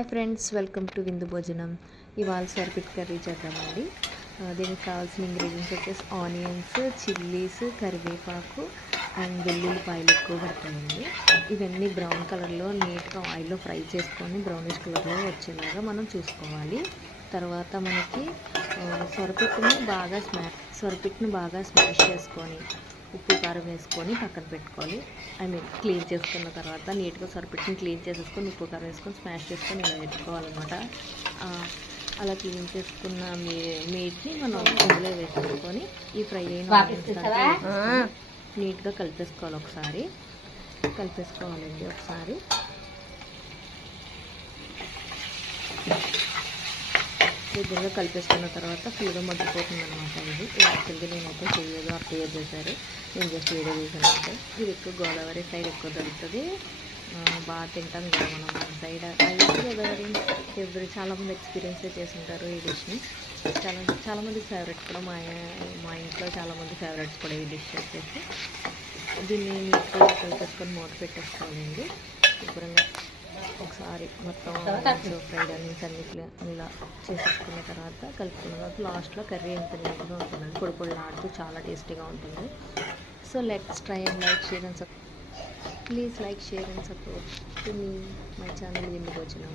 Hi friends, welcome to విందు భోజనం. ఇవాళ సొరపిట్ కర్రీ చేద్దామండి. దీనికి కావాల్సిన ఇంగ్రీడియంట్స్ వచ్చేసి ఆనియన్స్, చిల్లీస్, కరివేపాకు అండ్ వెల్లుల్లిపాయలు ఎక్కువ పడతాయండి. ఇవన్నీ బ్రౌన్ కలర్లో నీట్గా ఆయిల్లో ఫ్రై చేసుకొని బ్రౌనిష్ కలర్లో వచ్చేలాగా మనం చూసుకోవాలి. తర్వాత మనకి సొరపిట్ను బాగా స్మాష్ చేసుకొని ఉప్పు కారం వేసుకొని పక్కన పెట్టుకోవాలి. క్లీన్ చేసుకున్న తర్వాత నీట్గా సొరపిట్ని క్లీన్ చేసేసుకొని ఉప్పు కారం వేసుకొని స్మాష్ చేసుకొని ఇలా పెట్టుకోవాలన్నమాట. అలా క్లీన్ చేసుకున్న మీట్ని మనం ఇందులో వేసుకొని ఈ ఫ్రై అయిన నీట్గా కలిపేసుకోవాలి. కలిపేసుకోవాలండి ఒకసారి. దగ్గరగా కలిపేసుకున్న తర్వాత ఫుల్గా మగ్గిపోతుంది అనమాట. ఇది యాక్చువల్గా నేనైతే చేయలేదు, అప్లై చేశారు. నేను జస్ట్ వీడియో చేశానంటే. ఇది ఎక్కువ గోదావరి సైడ్ ఎక్కువ దొరుకుతుంది, బాగా తింటాం కదా మనం మన సైడ్. గోదావరి ఎవరు చాలామంది ఎక్స్పీరియన్స్ చేస్తుంటారు ఈ డిష్ని. చాలామంది ఫేవరెట్ కూడా, మా ఇంట్లో చాలామంది ఫేవరెట్స్ కూడా ఈ డిష్ వచ్చేసి. దీన్ని నీట్గా కలిపేసుకొని మూత పెట్టేసుకోవాలండి. శుభ్రంగా ఒకసారి మొత్తం ఫ్రైడ్ ఆనియన్స్ అన్నిట్లో ఇలా చేసేసుకున్న తర్వాత కలుపుకున్న తర్వాత లాస్ట్లో కర్రీ ఎంత నీట్గా ఉంటుందండి, పొడి పొడిలాడుతూ చాలా టేస్టీగా ఉంటుంది. So let's try and like, share and support. Please like, share and support to me my channel విందు భోజనం.